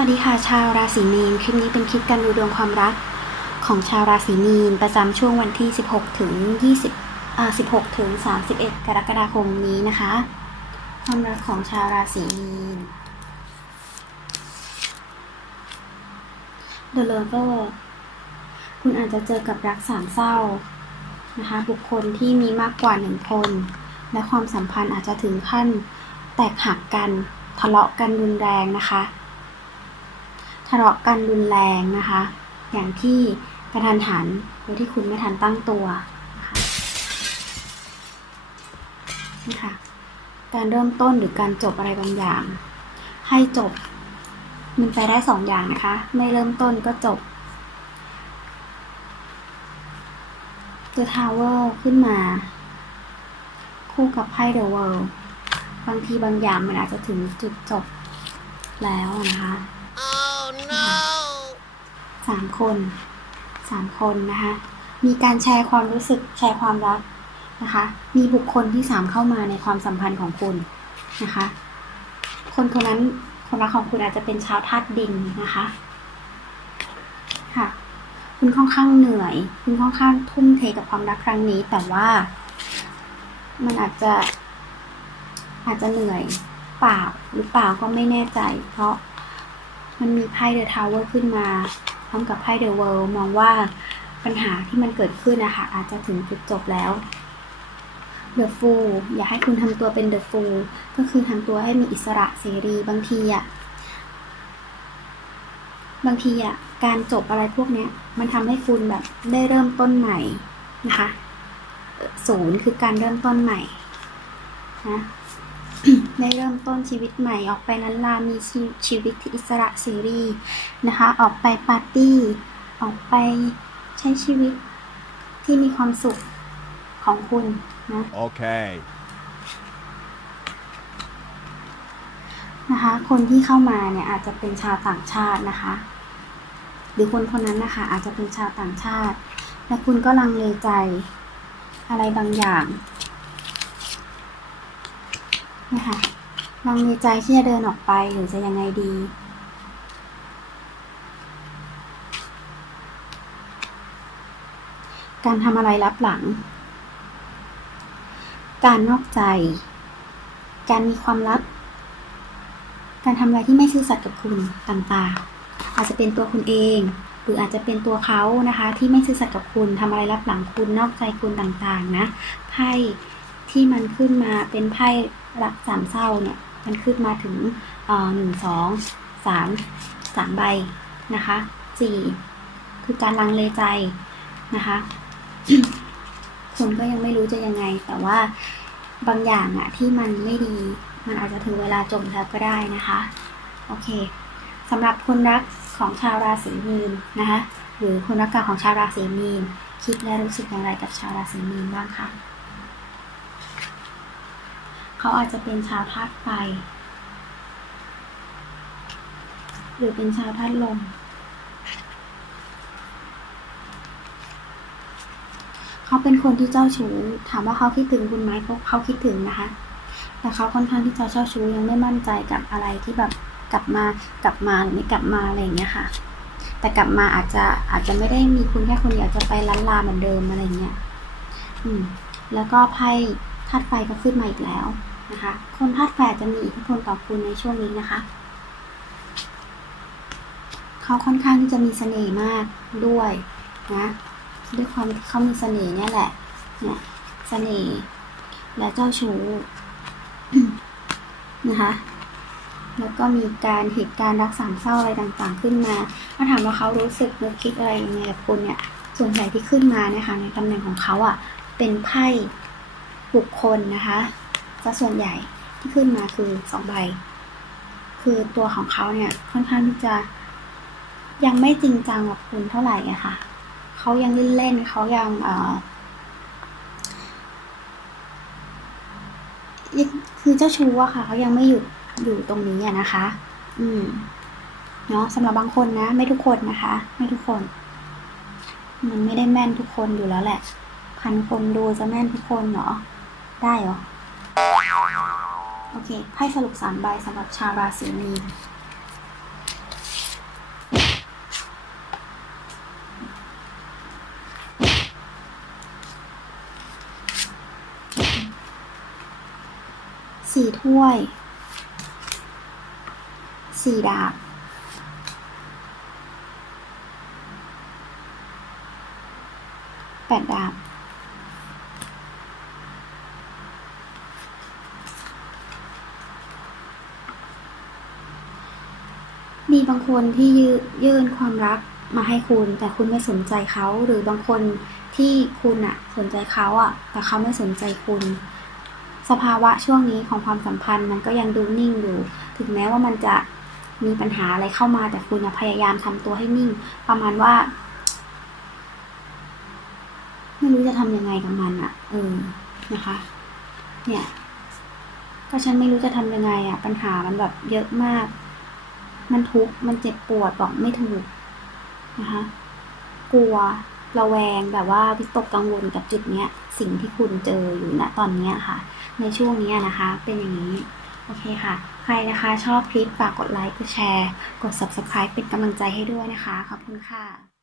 วัสดีค่ะ ชาวราศีมีน คลิปนี้เป็นคลิปการดูดวงความรัก ของชาวราศีมีน ประจำช่วงวันที่ 16 ถึง 20อ่า16 ถึง 31 กรกฎาคมนี้นะคะ ความรักของชาวราศีมีน The Lover คุณอาจจะเจอกับรักสามเศร้านะคะ บุคคลที่มีมากกว่าหนึ่งคน และความสัมพันธ์อาจจะถึงขั้นแตกหักกันทะเลาะกันรุนแรงนะคะ ทะเลาะกันรุนแรงนะคะ อย่างที่กระทันหันโดยที่คุณไม่ทันตั้งตัวนะคะนี่ค่ะการเริ่มต้นหรือการจบอะไรบางอย่าง ให้จบมันไปได้สองอย่างนะคะ ไม่เริ่มต้นก็จบ The Tower ขึ้นมา คู่กับไพ่ The World บางทีบางอย่างมันอาจจะถึงจุดจบแล้วนะคะ สามคนสามคนนะคะ มีการแชร์ความรู้สึกแชร์ความรักนะคะ มีบุคคลที่สามเข้ามาในความสัมพันธ์ของคุณนะคะ คนคนนั้นคนรักของคุณอาจจะเป็นชาวธาตุดินนะคะ ค่ะ คุณค่อนข้างเหนื่อย คุณค่อนข้างทุ่มเทกับความรักครั้งนี้ แต่ว่ามันอาจจะอาจจะเหนื่อยเปล่าหรือเปล่าก็ไม่แน่ใจ เพราะ มันมีไพ่เดอะทาวเวอร์ขึ้นมา พร้อมกับไพ่เดอะเวิลด์มองว่าปัญหาที่มันเกิดขึ้นนะคะอาจจะถึงจุดจบแล้วเดอะฟูลอย่าให้คุณทำตัวเป็นเดอะฟูลก็คือทำตัวให้มีอิสระเสรีบางทีอะบางทีอะการจบอะไรพวกเนี้ย มันทำให้คุณแบบได้เริ่มต้นใหม่นะคะศูนย์คือการเริ่มต้นใหม่นะ ได้เริ่มต้นชีวิตใหม่ออกไปลันลามีชีชีวิตที่อิสระเสรีนะคะ ออกไปปาร์ตี้ ออกไปใช้ชีวิตที่มีความสุขของคุณนะ Okay. นะคะ คนที่เข้ามาเนี่ยอาจจะเป็นชาวต่างชาตินะคะ หรือคนคนนั้นนะคะ อาจจะเป็นชาวต่างชาติ และคุณก็ลังเลใจอะไรบางอย่าง นะคะลังเลใจที่จะเดินออกไปหรือจะยังไงดี การทำอะไรลับหลัง การนอกใจ การมีความลับ การทำอะไรที่ไม่ซื่อสัตย์กับคุณต่างๆ อาจจะเป็นตัวคุณเอง หรืออาจจะเป็นตัวเขานะคะ ที่ไม่ซื่อสัตย์กับคุณทำอะไรลับหลังคุณนอกใจคุณต่างๆนะไพ่ ที่มันขึ้นมาเป็นไพ่รักสามเศร้าเนี่ยมันขึ้นมาถึงเออหนึ่งสองสามสามใบนะคะสี่คือการลังเลใจนะคะคุณก็ยังไม่รู้จะยังไง แต่ว่าบางอย่างอะที่มันไม่ดี มันอาจจะถึงเวลาจบแล้วก็ได้นะคะ โอเคสำหรับคนรักของชาวราศีมีนนะคะหรือคนรักเก่าของชาวราศีมีนคิดและรู้สึกอย่างไรกับชาวราศีมีนบ้างคะ เขาอาจจะเป็นชาวธาตุไฟ หรือเป็นชาวธาตุลม เขาเป็นคนที่เจ้าชู้ ถามว่าเขาคิดถึงคุณไหมเขาเขาคิดถึงนะคะ แต่เขาค่อนข้างที่จะเจ้าชู้ยังไม่มั่นใจกับอะไรที่แบบกลับมากลับมาหรือไม่กลับมาอะไรอย่างเงี้ยค่ะ แต่กลับมาอาจจะอาจจะไม่ได้มีคุณแค่คนเดียวจจะไปล้านลาเหมือนเดิมอะไรเงี้ย อืม แล้วก็ไพ่ ธาตุไฟก็ขึ้นมาอีกแล้วนะคะ คนธาตุไฟจะมีอิทธิพลต่อคุณในช่วงนี้นะคะ เขาค่อนข้างที่จะมีเสน่ห์มากด้วยนะด้วยความที่เขามีเสน่ห์เนี่ยแหละเนี่ยเสน่ห์และเจ้าชู้นะคะแล้วก็มีการเหตุการณ์รักสามเศร้าอะไรต่างๆ ขึ้นมาถ้าถามว่าเขารู้สึกนึกคิดอะไรยังไงกับคุณเนี่ย ส่วนใหญ่ที่ขึ้นมาเนี่ยค่ะในตำแหน่งของเขาอะ่ะ เป็นไพ่ บุคคลนะคะจะส่วนใหญ่ที่ขึ้นมาคือสองใบ คือตัวของเขาเนี่ยค่อนข้างที่จะ ยังไม่จริงจังกับคุณเท่าไหร่อะค่ะเขายังเล่นๆเขายังเอ่อคือเจ้าชู้อะค่ะเขายังไม่หยุดอยู่ตรงนี้อะนะคะ อืมเนาะสำหรับบางคนนะ ไม่ทุกคนนะคะ ไม่ทุกคน มันไม่ได้แม่นทุกคนอยู่แล้วแหละพันคนดูจะแม่นทุกคนเหรอ ได้เหรอ โอเค ไพ่สรุปสามใบสำหรับชาวราศีมีนสี่ถ้วย สี่ดาบแปดดาบ มีบางคนที่ยืยื่นความรักมาให้คุณ แต่คุณไม่สนใจเขาหรือบางคนที่คุณอะสนใจเขาอะแต่เขาไม่สนใจคุณ สภาวะช่วงนี้ของความสัมพันธ์มันก็ยังดูนิ่งอยู่ ถึงแม้ว่ามันจะมีปัญหาอะไรเข้ามาแต่คุณอะพยายามทำตัวให้นิ่ง ประมาณว่า ไม่รู้จะทำยังไงกับมันอะเออนะคะ เนี่ยก็ฉันไม่รู้จะทำยังไงอะปัญหามันแบบเยอะมาก มันทุกข์ มันเจ็บปวดบอกไม่ถูกนะคะ กลัว ระแวงแบบว่าวิตกกังวลกับจุดเนี้ย สิ่งที่คุณเจออยู่ณตอนเนี้ยค่ะ ในช่วงเนี้ยนะคะ เป็นอย่างนี้ โอเคค่ะ ใครนะคะชอบคลิปฝากกดไลค์ กดแชร์ กด subscribe เป็นกำลังใจให้ด้วยนะคะ ขอบคุณค่ะ